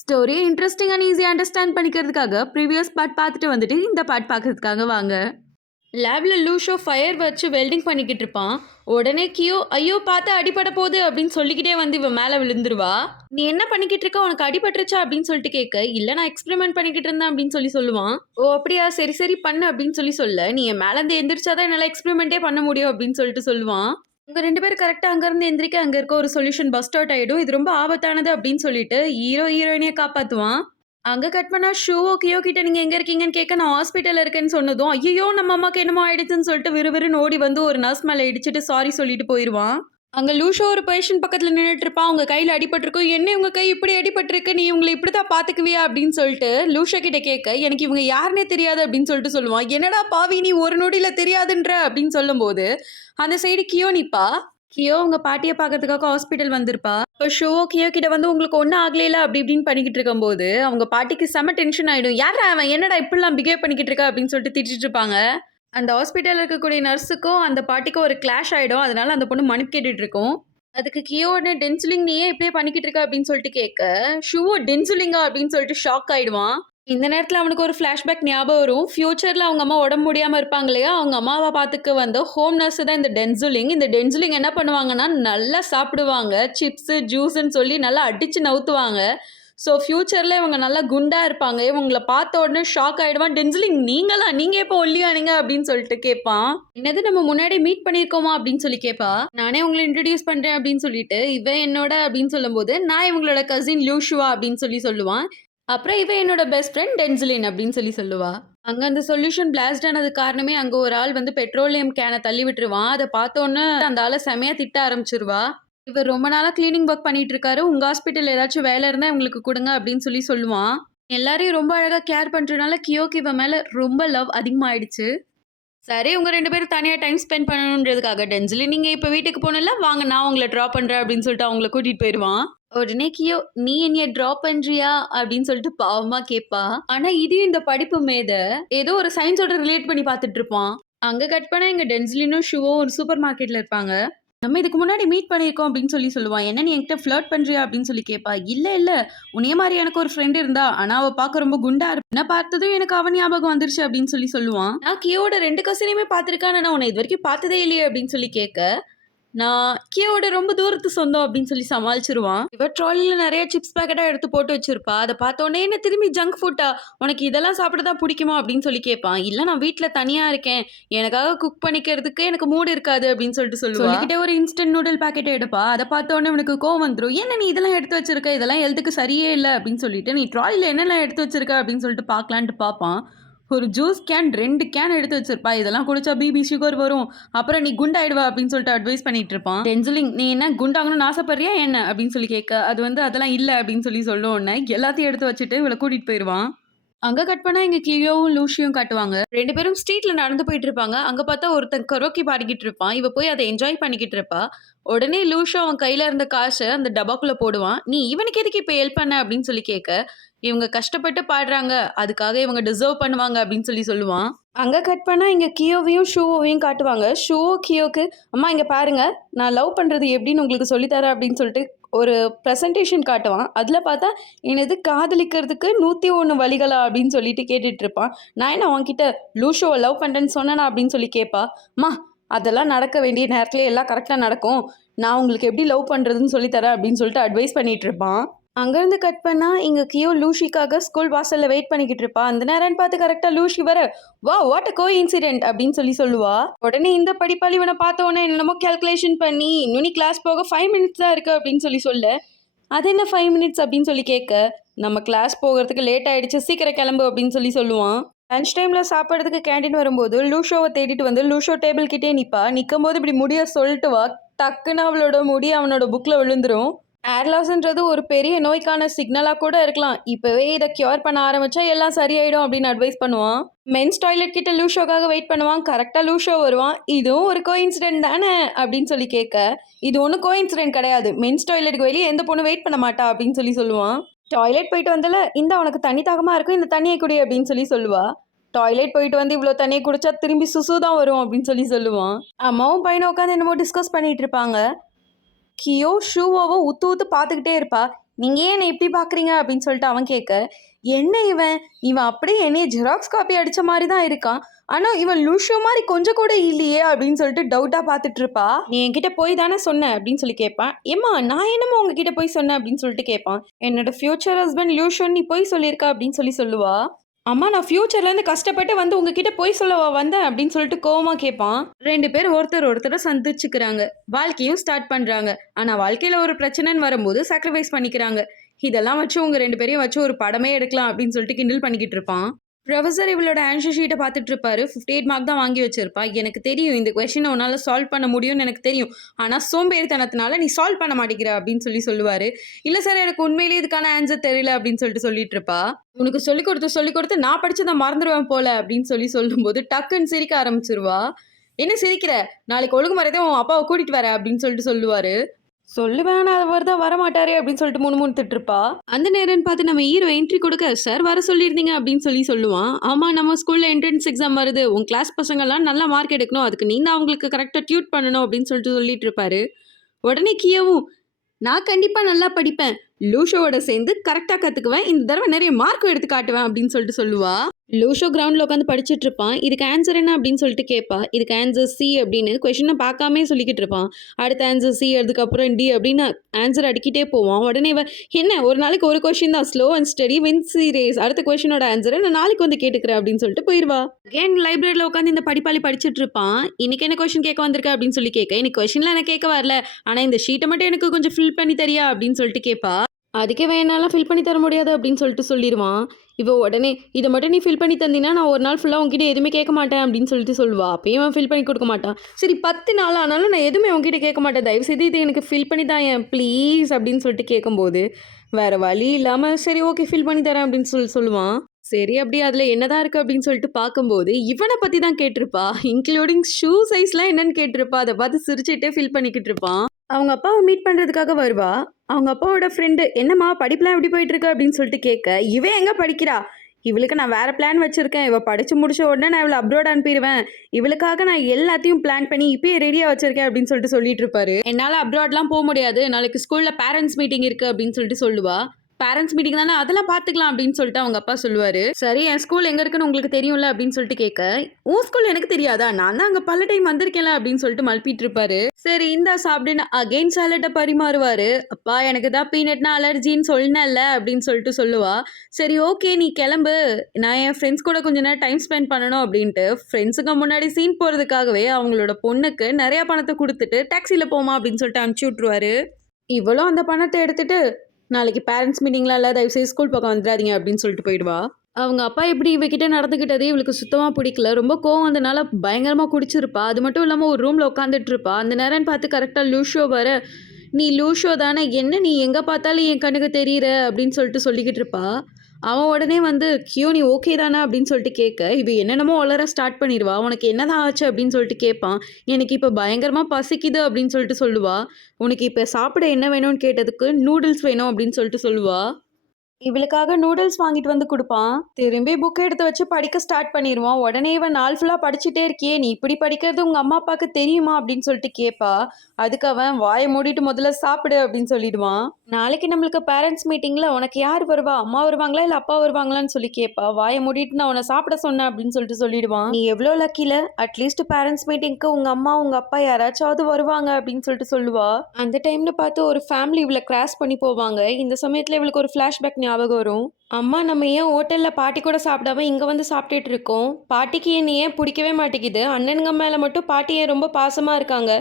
ஸ்டோரியை interesting and ஈஸியாக understand பண்ணிக்கிறதுக்காக previous part பார்த்துட்டு வந்துட்டு இந்த பார்ட் பார்க்கறதுக்காக வாங்க. லேபில் லூஷோ ஃபயர் வச்சு வெல்டிங் பண்ணிக்கிட்டு இருப்பான். உடனே கியோ ஐயோ பார்த்து அடிபட போகுது அப்படின்னு சொல்லிக்கிட்டே வந்து இவன் மேலே விழுந்துருவா. நீ என்ன பண்ணிக்கிட்டு இருக்க, உனக்கு அடிபட்டுருச்சா அப்படின்னு சொல்லிட்டு கேட்க, இல்லை நான் எக்ஸ்பெரிமெண்ட் பண்ணிக்கிட்டு இருந்தேன் அப்படின்னு சொல்லுவான். ஓ அப்படியா, சரி சரி பண்ணு அப்படின்னு சொல்ல, நீ என் மேலேருந்து எந்திரிச்சாதான் என்னால் எக்ஸ்பெரிமெண்ட்டே பண்ண முடியும் அப்படின்னு சொல்லுவான். உங்க 2 பேரும் கரெக்டாக அங்கேருந்து எந்திரிக்க அங்கே இருக்க ஒரு சொல்யூஷன் பஸ்ட் அவுட் ஆகிடும், இது ரொம்ப ஆபத்தானது அப்படின்னு சொல்லிட்டு ஹீரோயினியை காப்பாற்றுவான். அங்கே கட் பண்ணா ஷூவோ கியோ கிட்ட நீங்கள் எங்கே இருக்கீங்கன்னு கேட்க, நான் ஹாஸ்பிட்டலில் இருக்கேன்னு சொன்னதும் ஐயோ நம்ம அம்மாக்கு என்னமோ ஆயிடுச்சுன்னு சொல்லிட்டு விறுவிறுன்னு ஓடி வந்து ஒரு நர்ஸ் மேலே இடிச்சிட்டு சாரி சொல்லிட்டு போயிடுவான். அங்கே லூஷோ ஒரு பேஷண்ட் பக்கத்தில் நின்றுட்டு இருப்பான். அவங்க கையில் அடிபட்டிருக்கும். என்ன உங்கள் கை இப்படி அடிபட்டிருக்கு, நீ உங்களை இப்படி தான் பார்த்துக்குவியா அப்படின்னு சொல்லிட்டு லூஷோ கிட்ட கேட்க, எனக்கு இவங்க யாருன்னே தெரியாது அப்படின்னு சொல்லுவான். என்னடா பாவி நீ ஒரு நொடியில் தெரியாதுன்ற அப்படின்னு சொல்லும்போது அந்த சைடு கியோ நிப்பா. கியோ உங்க பாட்டியை பார்க்கறதுக்காக ஹாஸ்பிட்டல் வந்திருப்பா. இப்போ ஷோ கியோ கிட்ட வந்து உங்களுக்கு ஒன்றும் ஆகலையில அப்படி இப்படின்னு பண்ணிக்கிட்டு இருக்கும்போது அவங்க பாட்டிக்கு செம டென்ஷன் ஆகிடும். யாரா அவன், என்னடா இப்படிலாம் பிஹேவ் பண்ணிக்கிட்டு இருக்கா அப்படின்னு சொல்லிட்டு திட்டிட்டு இருப்பாங்க. அந்த ஹாஸ்பிட்டலில் இருக்கக்கூடிய நர்ஸுக்கும் அந்த பாட்டிக்கும் ஒரு கிளாஷ் ஆகிடும். அதனால அந்த பொண்ணு மனுப்பு கேட்டுட்டு இருக்கும். அதுக்கு கியோட டென்சிலிங் நீ ஏன் இப்படியே பண்ணிக்கிட்டு இருக்க அப்படின்னு சொல்லிட்டு கேட்க, ஷூவோ டென்சிலிங்கா அப்படின்னு சொல்லிட்டு ஷாக் ஆகிடுவான். இந்த நேரத்தில் அவனுக்கு ஒரு ஃப்ளாஷ்பேக் ஞாபகம் வரும். ஃப்யூச்சரில் அவங்க அம்மா உடம்பு முடியாமல் இருப்பாங்க இல்லையா, அவங்க அம்மாவை பார்த்துக்க வந்த ஹோம் நர்ஸ் தான் இந்த டென்சிலிங். இந்த டென்சிலிங் என்ன பண்ணுவாங்கன்னா நல்லா சாப்பிடுவாங்க, சிப்ஸு ஜூஸுன்னு சொல்லி நல்லா அடித்து நவுத்துவாங்க. ஸோ ஃப்யூச்சரில் இவங்க நல்லா குண்டாக இருப்பாங்க. இவங்களை பார்த்த உடனே ஷாக் ஆகிடுவான். டென்சிலிங் நீங்கள் எப்போ ஒல்லியானீங்க அப்படின்னு சொல்லிட்டு கேட்பான். என்னது நம்ம முன்னாடி மீட் பண்ணியிருக்கோமா அப்படின்னு சொல்லி கேட்பா. நானே உங்களை இன்ட்ரடியூஸ் பண்ணுறேன் அப்படின்னு சொல்லிட்டு இவன் என்னோட அப்படின்னு சொல்லும்போது, நான் இவங்களோட கசின் லூஷுவா அப்படின்னு சொல்லுவான். அப்புறம் இவ என்னோட பெஸ்ட் ஃப்ரெண்ட் டென்சிலின் அப்படின்னு சொல்லுவா. அங்கே அந்த சொல்யூஷன் பிளாஸ்ட் ஆனது காரணமே அங்கே ஒரு ஆள் வந்து பெட்ரோலியம் கேனை தள்ளி விட்டுருவான். அதை பார்த்தோன்னே அந்த ஆளை செமையாக திட்ட ஆரம்பிச்சிருவா. இவர் ரொம்ப நாளாக கிளீனிங் ஒர்க் பண்ணிட்டு இருக்காரு, உங்கள் ஹாஸ்பிட்டல் ஏதாச்சும் வேலை இருந்தால் உங்களுக்கு கொடுங்க அப்படின்னு சொல்லுவான். எல்லாரையும் ரொம்ப அழகாக கேர் பண்ணுறதுனால கியோக்கு இவன் மேலே ரொம்ப லவ் அதிகமாகிடுச்சு. சரி உங்கள் 2 பேரும் தனியாக டைம் ஸ்பெண்ட் பண்ணணுன்றதுக்காக டென்சிலின் நீங்கள் இப்போ வீட்டுக்கு போனல வாங்க நான் உங்களை ட்ராப் பண்ணுறேன் அப்படின்னு சொல்லிட்டு அவங்கள கூட்டிகிட்டு போயிடுவான். உடனே கியோ நீ என்னைய ட்ராப் பண்றியா அப்படின்னு சொல்லிட்டு பாவமா கேட்பா. ஆனா இதையும் இந்த படிப்பு மேத ஏதோ ஒரு சயின்ஸோட ரிலேட் பண்ணி பார்த்துட்டு இருப்பான். அங்க கட் பண்ணா எங்க டென்சிலினும் ஷூவோ ஒரு சூப்பர் மார்க்கெட்ல இருப்பாங்க. நம்ம இதுக்கு முன்னாடி மீட் பண்ணியிருக்கோம் அப்படின்னு சொல்லுவான். என்ன நீ என்கிட்ட ஃப்ளர்ட் பண்றியா அப்படின்னு கேட்பா. இல்ல உன்னைய மாதிரி எனக்கு ஒரு ஃப்ரெண்ட் இருந்தா, ஆனா அவ பார்க்க ரொம்ப குண்டா இருப்பா. நான் பார்த்ததும் எனக்கு அவன் ஞாபகம் வந்துருச்சு அப்படின்னு சொல்லுவான். நான் கியோட 2 கசினையுமே பார்த்துருக்கேன், நான் உன்னை இது வரைக்கும் பார்த்ததே இல்லையே அப்படின்னு கேட்க, நான் கியோட ரொம்ப தூரத்து சொந்தம் அப்படின்னு சமாளிச்சிருவான். இவ ட்ராலியில் நிறைய சிப்ஸ் பேக்கெட்டாக எடுத்து போட்டு வச்சிருப்பா. அதை பார்த்தோன்னே என்ன திரும்பி ஜங்க் ஃபுட்டா, உனக்கு இதெல்லாம் சாப்பிட தான் பிடிக்குமா அப்படின்னு கேட்பான். இல்லை நான் வீட்டில் தனியாக இருக்கேன், எனக்காக குக் பண்ணிக்கிறதுக்கு எனக்கு மூடு இருக்காது அப்படின்னு சொல்லிக்கிட்டே ஒரு இன்ஸ்டன்ட் நூடுல் பேக்கெட்டை எடுப்பா. அதை பார்த்தோன்னே உனக்கு கோவம் வந்துடும். என்ன நீ இதெல்லாம் எடுத்து வச்சிருக்க, இதெல்லாம் ஹெல்த்துக்கு சரியே இல்லை அப்படின்னு சொல்லிட்டு நீ ட்ராலியில் என்னெல்லாம் எடுத்து வச்சிருக்க அப்படின்னு சொல்லிட்டு பார்க்கலான்ட்டு பார்ப்பான். ஒரு ஜூஸ் கேன் 2 கேன் எடுத்து வச்சிருப்பா. இதெல்லாம் குடிச்சா பிபி சுகர் வரும், அப்புறம் நீ குண்டாயிடுவா அப்படின்னு சொல்லிட்டு அட்வைஸ் பண்ணிட்டு இருப்பான். டென்சிலிங் நீ என்ன குண்டாகணும்னு ஆசைப்படுறியா என்ன அப்படின்னு கேட்க, அது வந்து அதெல்லாம் இல்லை அப்படின்னு சொல்ல உடனே எல்லாத்தையும் எடுத்து வச்சுட்டு இவளை கூட்டிட்டு போயிடுவான். அங்கே கட் பண்ணால் இங்கே கியோவும் லூஷியும் காட்டுவாங்க. 2 பேரும் ஸ்ட்ரீட்டில் நடந்து போயிட்டு இருப்பாங்க. அங்கே பார்த்தா ஒருத்தன் கரோக்கி பாடிக்கிட்டு இருப்பான். இவ போய் அதை என்ஜாய் பண்ணிக்கிட்டு இருப்பா. உடனே லூஷோ அவன் கையில் இருந்த காசை அந்த டபாக்குள்ளே போடுவான். நீ இவனுக்கு எதுக்கு இப்போ ஹெல்ப் பண்ண அப்படின்னு கேட்க, இவங்க கஷ்டப்பட்டு பாடுறாங்க, அதுக்காக இவங்க டிசர்வ் பண்ணுவாங்க அப்படின்னு சொல்லுவான். அங்கே கட் பண்ணால் இங்கே கியோவையும் ஷூவோவையும் காட்டுவாங்க. ஷூவோ கியோக்கு அம்மா இங்கே பாருங்க, நான் லவ் பண்ணுறது எப்படின்னு உங்களுக்கு சொல்லித்தரேன் அப்படின்னு சொல்லிட்டு ஒரு ப்ரெசன்டேஷன் காட்டுவான். அதில் பார்த்தா எனது காதலிக்கிறதுக்கு 101 வழிகளா அப்படின்னு சொல்லிட்டு கேட்டுட்டு இருப்பான். நான் என்ன அவன்கிட்ட லூஷோவை லவ் பண்ணுறேன்னு சொன்னேனா அப்படின்னு கேட்பா. அம்மா அதெல்லாம் நடக்க வேண்டிய நேரத்தில் எல்லாம் கரெக்டாக நடக்கும், நான் உங்களுக்கு எப்படி லவ் பண்ணுறதுன்னு சொல்லித்தரேன் அப்படின்னு சொல்லிட்டு அட்வைஸ் பண்ணிகிட்டு இருப்பான். அங்கேருந்து கட் பண்ணால் இங்கே கியோ லூஷிக்காக ஸ்கூல் வாசலில் வெயிட் பண்ணிக்கிட்டு இருப்பா. அந்த நேரம்னு பார்த்து கரெக்டாக லூஷி வர, வா வாட் அ கோ இன்சிடென்ட் அப்படின்னு சொல்லுவா. உடனே இந்த படிப்பாளி இவனை பார்த்த உடனே என்னமோ கேல்குலேஷன் பண்ணி இன்னும் கிளாஸ் போக 5 மினிட்ஸ் தான் இருக்குது அப்படின்னு சொல்ல, அது என்ன 5 மினிட்ஸ் அப்படின்னு கேட்க, நம்ம கிளாஸ் போகிறதுக்கு லேட் ஆகிடுச்சு, சீக்கிரம் கிளம்பு அப்படின்னு சொல்லுவான். லஞ்ச் டைமில் சாப்பிட்றதுக்கு கேண்டீன் வரும்போது லூஷோவை தேடிட்டு வந்து லூஷோ டேபிள் கிட்டே நிற்பா. நிற்கும் போது இப்படி முடிய சொல்லிட்டு வா, டக்குன்னு அவளோட முடி அவனோட புக்கில் விழுந்துரும். ஏர் லாஸ்ன்றது ஒரு பெரிய நோய்க்கான சிக்னலாக கூட இருக்கலாம், இப்போவே இதை க்யூர் பண்ண ஆரம்பித்தா எல்லாம் சரியாயிடும் அப்படின்னு அட்வைஸ் பண்ணுவான். மென்ஸ் டாய்லெட் கிட்ட லூஷோக்காக வெயிட் பண்ணுவான். கரெக்டாக லூஷோ வருவான். இதுவும் ஒரு கோஇன்சிடென்ட் தானே அப்படின்னு கேட்க, இது ஒன்றும் கோஇன்சிடென்ட் கிடையாது, மென்ஸ் டாய்லெட்டுக்கு வெளியே எந்த பொண்ணு வெயிட் பண்ண மாட்டா அப்படின்னு சொல்லுவான். டாய்லெட் போயிட்டு வந்தால இந்த உனக்கு தண்ணி தாகமாக இருக்கும், இந்த தண்ணியை குடி அப்படின்னு சொல்லுவா. டாய்லெட் போயிட்டு வந்து இவ்வளோ தண்ணியை குடிச்சா திரும்பி சுசு தான் வரும் அப்படின்னு சொல்லுவான். அம்மாவும் பையனை உட்காந்து என்னமோ டிஸ்கஸ் பண்ணிட்டு இருப்பாங்க. கியோ ஷூவோவை ஊத்து பார்த்துக்கிட்டே இருப்பா. நீங்கள் ஏன் என்னை இப்படி பார்க்குறீங்க அப்படின்னு சொல்லிட்டு அவன் கேட்க, என்ன இவன் இவன் அப்படியே என்னைய ஜெராக்ஸ் காப்பி அடித்த மாதிரி தான் இருக்கான். ஆனால் இவன் லூஷோ மாதிரி கொஞ்சம் கூட இல்லையே அப்படின்னு சொல்லிட்டு டவுட்டாக பார்த்துட்டு இருப்பா. நீ என்கிட்ட போய் தானே சொன்ன அப்படின்னு சொல்லி கேட்பான். ஏம்மா நான் என்னமோ உங்ககிட்ட போய் சொன்னேன் அப்படின்னு சொல்லிட்டு கேட்பான். என்னோட ஃபியூச்சர் ஹஸ்பண்ட் லூஷோன்னு நீ போய் சொல்லியிருக்கா அப்படின்னு சொல்லுவா. அம்மா நான் ஃப்யூச்சர்லேருந்து கஷ்டப்பட்டு வந்து உங்ககிட்ட போய் சொல்லவா வந்தேன் அப்படின்னு சொல்லிட்டு கோவமா கேட்பான். 2 பேர் ஒருத்தரை சந்திச்சுக்கிறாங்க, வாழ்க்கையும் ஸ்டார்ட் பண்ணுறாங்க. ஆனால் வாழ்க்கையில் ஒரு பிரச்சனைன்னு வரும்போது சாக்ரிஃபைஸ் பண்ணிக்கிறாங்க. இதெல்லாம் வச்சு உங்கள் 2 பேரையும் வச்சு ஒரு படமே எடுக்கலாம் அப்படின்னு சொல்லிட்டு கிண்டல் பண்ணிக்கிட்டு இருப்பான். ப்ரொஃபஸர் இவளோட ஆன்சர் ஷீட்டை பார்த்துட்டு இருப்பாரு. 58 மார்க் தான் வாங்கி வச்சிருப்பா. எனக்கு தெரியும் இந்த கொஷினை உன்னால் சால்வ் பண்ண முடியும்னு எனக்கு தெரியும், ஆனால் சோம்பேறித்தனத்தினால நீ சால்வ் பண்ண மாட்டேங்கிற அப்படின்னு சொல்லுவார். இல்லை சார் எனக்கு உண்மையிலேயே இதுக்கான ஆன்சர் தெரியல அப்படின்னு சொல்லிட்டு இருப்பா. உனக்கு சொல்லிக் கொடுத்து நான் படிச்சதை மறந்துடுவேன் போல அப்படின்னு சொல்லும்போது டக்குன்னு சிரிக்க ஆரம்பிச்சிருவா. என்ன சிரிக்கிற, நாளைக்கு ஒழுங்கு மறையதான் உன் அப்பாவை கூட்டிகிட்டு வர அப்படின்னு சொல்லுவார். சொல்லுவேன் அவர் தான் வரமாட்டாரே அப்படின்னு சொல்லிட்டு முணுமுணுத்துட்டு இருப்பா. அந்த நேரம்னு பார்த்து நம்ம ஹீரோ என்ட்ரி கொடுக்க, சார் வர சொல்லியிருந்தீங்க அப்படின்னு சொல்லுவான். ஆமாம் நம்ம ஸ்கூலில் என்ட்ரன்ஸ் எக்ஸாம் வருது, உன் கிளாஸ் பசங்கள்லாம் நல்லா மார்க் எடுக்கணும், அதுக்கு நீ தான் அவங்களுக்கு கரெக்டாக டியூட் பண்ணணும் அப்படின்னு சொல்லிட்டு இருப்பாரு. உடனே கியவும், நான் கண்டிப்பாக நல்லா படிப்பேன், லூஷோவோட சேர்ந்து கரெக்டாக கற்றுக்குவேன், இந்த தடவை நிறைய மார்க்கும் எடுத்து காட்டுவேன் அப்படின்னு சொல்லுவா. லூஷோ கிரவுண்டில் உட்காந்து படிச்சுட்டு இருப்பான். இதுக்கு ஆன்சர் என்ன அப்படின்னு சொல்லிட்டு கேட்பா. இதுக்கு ஆன்சர் சி அப்படின்னு கொஷினை பார்க்காமே சொல்லிக்கிட்டு இருப்பான். அடுத்த ஆன்சர் சி, அதுக்கப்புறம் டி அப்படின்னு ஆன்சர் அடிக்கிட்டே போவான். உடனே என்ன ஒரு நாளைக்கு ஒரு கொஷின் தான், slow and steady wins race, அடுத்த கொஷினோட ஆன்சரை நான் நாளைக்கு வந்து கேட்டுக்கிறேன் அப்படின்னு சொல்லிட்டு போயிடுவா. ஏன் லைப்ரரியில் உட்காந்து இந்த படிப்பாளி படிச்சுட்டு இருப்பான். இன்னைக்கு என்ன கொஷின் கேட்க வந்திருக்க அப்படின்னு சொல்லி கேட்க, இன்னைக்கு கொஷின்லாம் எனக்கு கேட்க வரல, ஆனால் இந்த ஷீட்டை மட்டும் எனக்கு கொஞ்சம் ஃபில் பண்ணி தரியா அப்படின்னு சொல்லிட்டு கேட்பா. அதுக்கே வேணாலும் ஃபில் பண்ணி தர முடியாது அப்படின்னு சொல்லிடுவான். இவ உடனே இதை மட்டும் நீ ஃபில் பண்ணி தந்தீங்கன்னா நான் ஒரு நாள் ஃபுல்லாக உங்ககிட்ட எதுவுமே கேட்க மாட்டேன் அப்படின்னு சொல்லுவா. அப்பயும் அவன் ஃபில் பண்ணி கொடுக்க மாட்டான். சரி 10 நாள் ஆனாலும் நான் எதுவுமே உங்ககிட்ட கேட்க மாட்டேன், தயவுசெய்து இது எனக்கு ஃபில் பண்ணி தான் ஏன் ப்ளீஸ் அப்படின்னு சொல்லிட்டு கேட்கும்போது வேறு வழி இல்லாமல் சரி ஓகே ஃபில் பண்ணி தரேன் அப்படின்னு சொல்லுவான். சரி அப்படி அதில் என்னதான் இருக்குது அப்படின்னு சொல்லிட்டு பார்க்கும்போது இவனை பற்றி தான் கேட்டிருப்பா, இன்க்ளூடிங் ஷூ சைஸ்லாம் என்னன்னு கேட்டிருப்பா. அதை பார்த்து சிரிச்சுட்டே ஃபில் பண்ணிக்கிட்டு இருப்பான். அவங்க அப்பாவை மீட் பண்ணுறதுக்காக வருவா. அவங்க அப்பாவோட ஃப்ரெண்டு, என்னம்மா படிப்புலாம் எப்படி போயிட்டுருக்கு அப்படின்னு சொல்லிட்டு கேட்க, இவன் எங்கே படிக்கிறா, இவளுக்கு நான் வேறு பிளான் வச்சுருக்கேன், இவள் படித்து முடிச்ச உடனே நான் இவளை அப்ரோட் அனுப்பிடுவேன், இவளுக்காக நான் எல்லாத்தையும் பிளான் பண்ணி இப்போயே ரெடியாக வச்சுருக்கேன் அப்படின்னு சொல்லிட்டு இருப்பாரு. என்னால் அப்ராட்லாம் போக முடியாது, நாளைக்கு ஸ்கூலில் பேரண்ட்ஸ் மீட்டிங் இருக்குது அப்படின்னு சொல்லுவா. பேரண்ட்ஸ் மீட்டிங் தானே, அதெல்லாம் பார்த்துக்கலாம் அப்படின்னு சொல்லிட்டு அவங்க அப்பா சொல்லுவார். சரி என் ஸ்கூல் எங்கே இருக்குன்னு உங்களுக்கு தெரியும்ல அப்படின்னு சொல்லிட்டு கேட்க, உன் ஸ்கூல் எனக்கு தெரியாதா, நான் தான் அங்கே பல டைம் வந்திருக்கேன்ல அப்படின்னு சொல்லிட்டு மல்பிட்டு இருப்பாரு. சரி இந்தா சாப்பிடுன்னு அகெயின் சாலட்டை பரிமாறுவார். அப்பா எனக்கு தான் பீனட்னா அலர்ஜின்னு சொன்னேன்ல அப்படின்னு சொல்லுவா. சரி ஓகே நீ கிளம்பு, நான் என் ஃப்ரெண்ட்ஸ் கூட கொஞ்ச நேரம் டைம் ஸ்பெண்ட் பண்ணணும் அப்படின்ட்டு ஃப்ரெண்ட்ஸுக்கு முன்னாடி சீன் போகிறதுக்காகவே அவங்களோட பொண்ணுக்கு நிறையா பணத்தை கொடுத்துட்டு டாக்ஸியில் போமா அப்படின்னு சொல்லிட்டு அனுப்பிச்சி விட்ருவாரு. இவளும் அந்த பணத்தை எடுத்துட்டு நாளைக்கு பேரண்ட்ஸ் மீட்டிங்லாம் இல்லை, தயவுசெய்து ஸ்கூல் பக்கம் வந்துடாதீங்க அப்படின்னு சொல்லிட்டு போயிடுவா. அவங்க அப்பா இப்படி இவகிட்ட நடந்துக்கிட்டதே இவளுக்கு சுத்தமாக பிடிக்கல. ரொம்ப கோவம் வந்தனால பயங்கரமாக குடிச்சிருப்பா. அது மட்டும் இல்லாமல் ஒரு ரூமில் உட்காந்துட்டு இருப்பா. அந்த நேரம் பார்த்து கரெக்டாக லூஷோ வர, நீ லூஷோ தானே, என்ன நீ எங்கே பார்த்தாலும் என் கண்ணுக்கு தெரியுற அப்படின்னு சொல்லிக்கிட்டு இருப்பா. அவன் உடனே வந்து கியூ நீ ஓகே தானே அப்படின்னு சொல்லிட்டு கேட்க, இவ என்னென்னமோ வளர ஸ்டார்ட் பண்ணிடுவா. உனக்கு என்னதான் ஆச்சு அப்படின்னு சொல்லிட்டு கேட்பான். எனக்கு இப்போ பயங்கரமாக பசிக்குது அப்படின்னு சொல்லுவா. உனக்கு இப்போ சாப்பிட என்ன வேணும்னு கேட்டதுக்கு நூடுல்ஸ் வேணும் அப்படின்னு சொல்லுவா. இவளுக்காக நூடுல்ஸ் வாங்கிட்டு வந்து கொடுப்பான். திரும்பி புக் எடுத்து வச்சு படிக்க ஸ்டார்ட் பண்ணிடுவான். உடனே இவன் நாள் ஃபுல்லாக படிச்சுட்டே இருக்கியே, நீ இப்படி படிக்கிறது உங்கள் அம்மா அப்பாவுக்கு தெரியுமா அப்படின்னு சொல்லிட்டு கேட்பா. அதுக்கு அவன் வாயை மூடிட்டு முதல்ல சாப்பிடு அப்படின்னு சொல்லிடுவான். நாளைக்கு நம்மளுக்கு பேரண்ட்ஸ் மீட்டிங்கில் உனக்கு யார் வருவா, அம்மா வருவாங்களா இல்லை அப்பா வருவாங்களான்னு சொல்லி கேட்பா. வாயை மூடிட்டு நான் உன்னை சாப்பிட சொன்னேன் அப்படின்னு சொல்லிடுவான். நீ எவ்வளோ லக்கியில் அட்லீஸ்ட் பேரண்ட்ஸ் மீட்டிங்க்கு உங்கள் அம்மா உங்கள் அப்பா யாராச்சும் வருவாங்க அப்படின்னு சொல்லுவா. அந்த டைம்ல பார்த்து ஒரு ஃபேமிலி இவளை கிராஸ் பண்ணி போவாங்க. இந்த சமயத்தில் இவளுக்கு ஒரு ஃப்ளாஷ்பேக் ஞாபகம் வரும். அம்மா நம்ம ஏன் ஹோட்டலில் பாட்டி கூட சாப்பிடாம இங்கே வந்து சாப்பிட்டுட்டு இருக்கோம், பாட்டிக்கு என்னை ஏன் பிடிக்கவே மாட்டேங்குது, அண்ணனுங்க மேலே மட்டும் பாட்டி ஏன் ரொம்ப பாசமாக இருக்காங்க,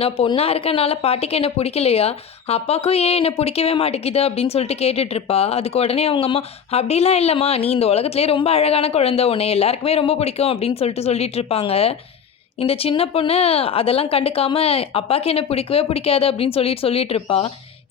நான் பொண்ணாக இருக்கனால பாட்டிக்கு என்னை பிடிக்கலையா, அப்பாவுக்கும் ஏன் என்னை பிடிக்கவே மாட்டேங்குது அப்படின்னு சொல்லிட்டு கேட்டுட்ருப்பா. அதுக்கு உடனே அவங்க அம்மா, அப்படிலாம் இல்லைம்மா, நீ இந்த உலகத்துலேயே ரொம்ப அழகான குழந்தை, உன்னை எல்லாருக்குமே ரொம்ப பிடிக்கும் அப்படின்னு சொல்லிட்டு இருப்பாங்க. இந்த சின்ன பொண்ணு அதெல்லாம் கண்டுக்காம அப்பாவுக்கு என்னை பிடிக்கவே பிடிக்காது அப்படின்னு சொல்லிட்டு இருப்பா.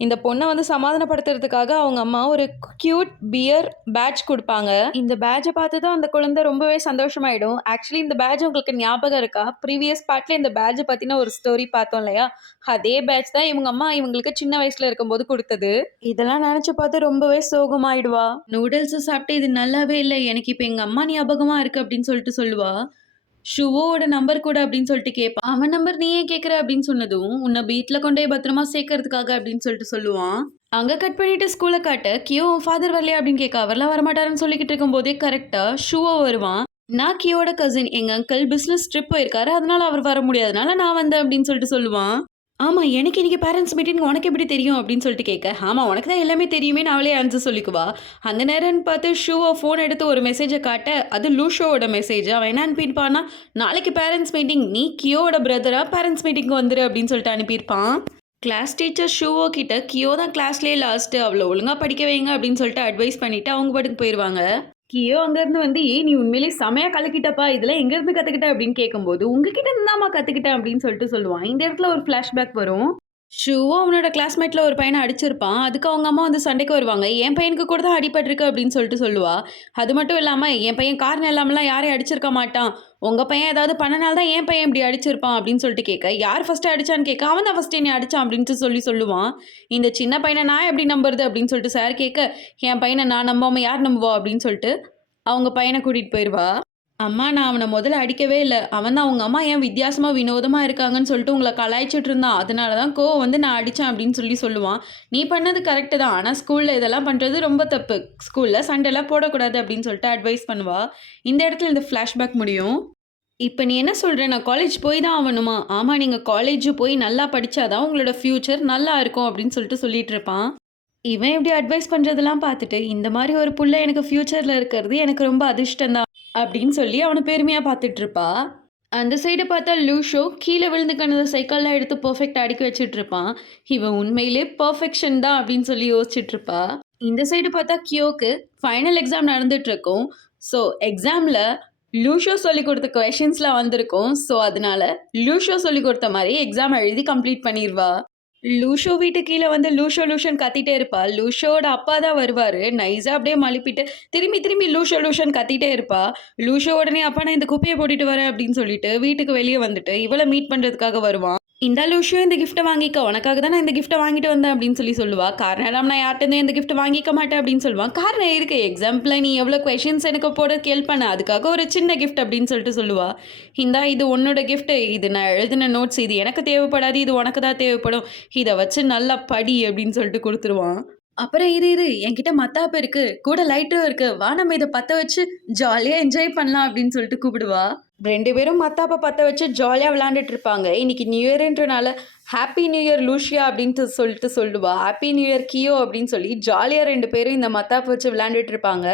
இந்த பொண்ணை வந்து சமாதானப்படுத்துறதுக்காக அவங்க அம்மா ஒரு க்யூட் பியர் பேட்ச் கொடுப்பாங்க. இந்த பேட்சை பார்த்து தான் அந்த குழந்தை ரொம்பவே சந்தோஷமாயிடும். ஆக்சுவலி இந்த பேட்ச் உங்களுக்கு ஞாபகம் இருக்கா, ப்ரீவியஸ் பார்ட்டில் இந்த பேட்சை பற்றின ஒரு ஸ்டோரி பார்த்தோம் இல்லையா, அதே பேட்ச் தான் இவங்க அம்மா இவங்களுக்கு சின்ன வயசில் இருக்கும்போது கொடுத்தது. இதெல்லாம் நினச்சி பார்த்து ரொம்பவே சோகமாயிடுவா. நூடுல்ஸை சாப்பிட்டு இது நல்லாவே இல்லை, எனக்கு இப்போ எங்கள் அம்மா ஞாபகமாக இருக்குது அப்படின்னு சொல்லுவா. ஷுவோட நம்பர் கூட அப்படின்னு சொல்லிட்டு கேட்பான். அவன் நம்பர் நீ ஏன் கேட்குற அப்படின்னு சொன்னதும், உன்னை வீட்ல கொண்டு போய் பத்திரமா சேர்க்கறதுக்காக அப்படின்னு சொல்லிட்டு சொல்லுவான். அங்க கட் பண்ணிட்டு ஸ்கூல காட்ட, கியோ உன் ஃபாதர் வரலையா அப்படின்னு கேட்க, அவர்லாம் வரமாட்டாருன்னு சொல்லிக்கிட்டு இருக்கும்போதே கரெக்ட்டா ஷுவோ வருவான். நான் கியோட கசின். எங்க அங்கிள் பிசினஸ் ட்ரிப் போயிருக்காரு. அதனால அவர் வர முடியாதனால நான் வந்தேன் அப்படின்னு சொல்லிட்டு சொல்லுவான். ஆமா, எனக்கு இன்னைக்கு பேரண்ட்ஸ் மீட்டிங் உனக்கு எப்படி தெரியும் அப்படின்னு சொல்லிட்டு கேட்க, ஆமா உனக்கு தான் எல்லாமே தெரியுமேன்னு அவளே ஆன்சர் சொல்லிக்குவா. அந்த நேரம்னு பார்த்து ஷூவோ ஃபோன் எடுத்து ஒரு மெசேஜை காட்ட, அது லூஷோவோட மெசேஜ். அவன் என்ன அனுப்பியிருப்பான்னா, நாளைக்கு பேரண்ட்ஸ் மீட்டிங், நீ கியோட பிரதரா பேரண்ட்ஸ் மீட்டிங்க்கு வந்துரு அப்படின்னு சொல்லிட்டு அனுப்பியிருப்பான். கிளாஸ் டீச்சர் ஷூவோ கிட்ட கியோ தான் கிளாஸ்லேயே லாஸ்ட்டு, அவளை ஒழுங்காக படிக்க வைங்க அப்படின்னு சொல்லிட்டு அட்வைஸ் பண்ணிவிட்டு அவங்க பாட்டுக்கு போயிடுவாங்க. கியோ அங்கேருந்து வந்து, ஏய் நீ உண்மையிலேயே செமையாக கலக்கிட்டப்பா, இதெல்லாம் எங்கேருந்து கற்றுக்கிட்ட அப்படின்னு கேட்கும்போது, உங்ககிட்ட இருந்தாம்மா கற்றுக்கிட்டேன் அப்படின்னு சொல்லிட்டு சொல்லுவான். இந்த இடத்துல ஒரு ஃப்ளாஷ்பேக் வரும். ஷூவோ அவனோட கிளாஸ்மேட்ல ஒரு பையனை அடிச்சிருப்பான். அதுக்கு அவங்க அம்மா வந்து சண்டைக்கு வருவாங்க. என் பையனுக்கு கூட தான் அடிபட்டிருக்கு அப்படின்னு சொல்லிட்டு சொல்லுவா. அது மட்டும் இல்லாம, என் பையன் காரணம் இல்லாமலாம் யாரையும் அடிச்சிருக்க மாட்டான். உங்க பையன் ஏதாவது பண்ணனால தான் என் பையன் இப்படி அடிச்சிருப்பான் அப்படின்னு சொல்லிட்டு கேட்க, யார் ஃபர்ஸ்ட் அடிச்சான்னு கேட்க, அவன் தான் ஃபர்ஸ்ட் என்னை அடிச்சான் அப்படின்ட்டு சொல்லுவான். இந்த சின்ன பையனை நான் எப்படி நம்புறது அப்படின்னு சொல்லிட்டு சார் கேட்க, என் பையனை நான் நம்பாம யார் நம்புவா அப்படின்னு சொல்லிட்டு அவங்க பையனை கூட்டிட்டு போயிடுவா. அம்மா நான் அவனை முதல்ல அடிக்கவே இல்லை. அவன் தான் அவங்க அம்மா ஏன் வித்தியாசமாக வினோதமாக இருக்காங்கன்னு சொல்லிட்டு உங்களை கலாய்ச்சிட்டு இருந்தான். அதனால தான் கோவம் வந்து நான் அடித்தேன் அப்படின்னு சொல்லுவான். நீ பண்ணது கரெக்டு தான். ஆனால் ஸ்கூலில் இதெல்லாம் பண்ணுறது ரொம்ப தப்பு. ஸ்கூலில் சண்டைலாம் போடக்கூடாது அப்படின்னு சொல்லிட்டு அட்வைஸ் பண்ணுவா. இந்த இடத்துல இந்த ஃப்ளாஷ்பேக் முடியும். இப்போ நீ என்ன சொல்கிற, நான் காலேஜ் போய் தான் ஆகணுமா? ஆமாம், நீங்கள் காலேஜ் போய் நல்லா படித்தாதான் உங்களோட ஃப்யூச்சர் நல்லா இருக்கும் அப்படின்னு சொல்லிட்டு இருப்பான். இவன் இப்படி அட்வைஸ் பண்ணுறதெல்லாம் பார்த்துட்டு, இந்த மாதிரி ஒரு புள்ள எனக்கு ஃப்யூச்சரில் இருக்கிறது எனக்கு ரொம்ப அதிர்ஷ்டம் தான் அப்படின்னு சொல்லி அவனை பெருமையாக பார்த்துட்டு இருப்பா. அந்த சைடு பார்த்தா லூஷோ கீழே விழுந்து கிடந்த சைக்கிள்லாம் எடுத்து பர்ஃபெக்டாக அடுக்கி வச்சுட்டு இருப்பான். இவன் உண்மையிலே பர்ஃபெக்ஷன் தான் அப்படின்னு சொல்லி யோசிச்சுட்டு இருப்பா. இந்த சைடு பார்த்தா கியோக்கு ஃபைனல் எக்ஸாம் நடந்துட்டு இருக்கும். ஸோ எக்ஸாமில் லூஷோ சொல்லி கொடுத்த கொஷின்ஸ்லாம் வந்திருக்கும். ஸோ அதனால லூஷோ சொல்லி கொடுத்த மாதிரி எக்ஸாம் எழுதி கம்ப்ளீட் பண்ணிடுவா. லூஷோ வீட்டுக்கு கீழே வந்து லூஷோன்னு கத்திட்டே இருப்பா. லூஷோட அப்பா தான் வருவார். நைஸாக அப்படியே மழுப்பிட்டு திரும்பி லூஷோன்னு கத்திட்டே இருப்பா. லூஷோ உடனே, அப்பா நான் இந்த குப்பையை போட்டுட்டு வரேன் அப்படின்னு சொல்லிட்டு வீட்டுக்கு வெளியே வந்துட்டு இவளை மீட் பண்ணுறதுக்காக வருவான். இந்த லூஷோ இந்த கிஃப்ட்டை வாங்கிக்க, உனக்காக தான் நான் இந்த கிஃப்ட்டை வாங்கிட்டு வந்தேன் அப்படின்னு சொல்லுவா. காரணம் இல்லாமல் நான் யார்கிட்ட இந்த கிஃப்ட் வாங்கிக்க மாட்டேன் அப்படின்னு சொல்லுவான். காரணம் இருக்குது, எக்ஸாம்பிள் நீ எவ்வளோ கொஷின்ஸ் எனக்கு போட கேள்வி பண்ண, அதுக்காக ஒரு சின்ன கிஃப்ட் அப்படின்னு சொல்லுவா. இந்தா இது உன்னோட கிஃப்ட்டு, இது நான் எழுதின நோட்ஸ், இது எனக்கு தேவைப்படாது, இது உனக்கு தான் தேவைப்படும், இதை வச்சு நல்லா படி அப்படின்னு சொல்லிட்டு கொடுத்துருவான். அப்புறம் இரு என்கிட்ட மத்தாப்பு இருக்கு, கூட லைட்டரும் இருக்கு, வா நம்ம இதை பற்ற வச்சு ஜாலியாக என்ஜாய் பண்ணலாம் அப்படின்னு சொல்லிட்டு கூப்பிடுவா. 2 பேரும் மத்தாப்பை பற்ற வச்சு ஜாலியாக விளாண்டுட்டு இருப்பாங்க. இன்னைக்கு நியூ இயர்ன்றனால ஹாப்பி நியூ இயர் லூஷியா அப்படின்ட்டு சொல்லுவா. ஹாப்பி நியூ இயர் கியோ அப்படின்னு சொல்லி ஜாலியாக 2 பேரும் இந்த மத்தாப்பு வச்சு விளையாண்டுட்டு இருப்பாங்க.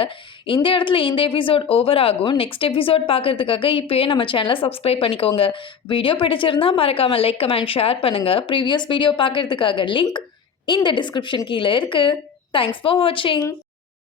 இந்த இடத்துல இந்த எபிசோட் ஓவர் ஆகும். நெக்ஸ்ட் எபிசோட் பார்க்கறதுக்காக இப்போயே நம்ம சேனலை சப்ஸ்கிரைப் பண்ணிக்கோங்க. வீடியோ பிடிச்சிருந்தா மறக்காமல் லைக், கமெண்ட், ஷேர் பண்ணுங்கள். ப்ரீவியஸ் வீடியோ பார்க்கறதுக்காக லிங்க் இந்த டிஸ்கிரிப்ஷன் கீழே இருக்குது. தேங்க்ஸ் ஃபார் வாட்சிங்.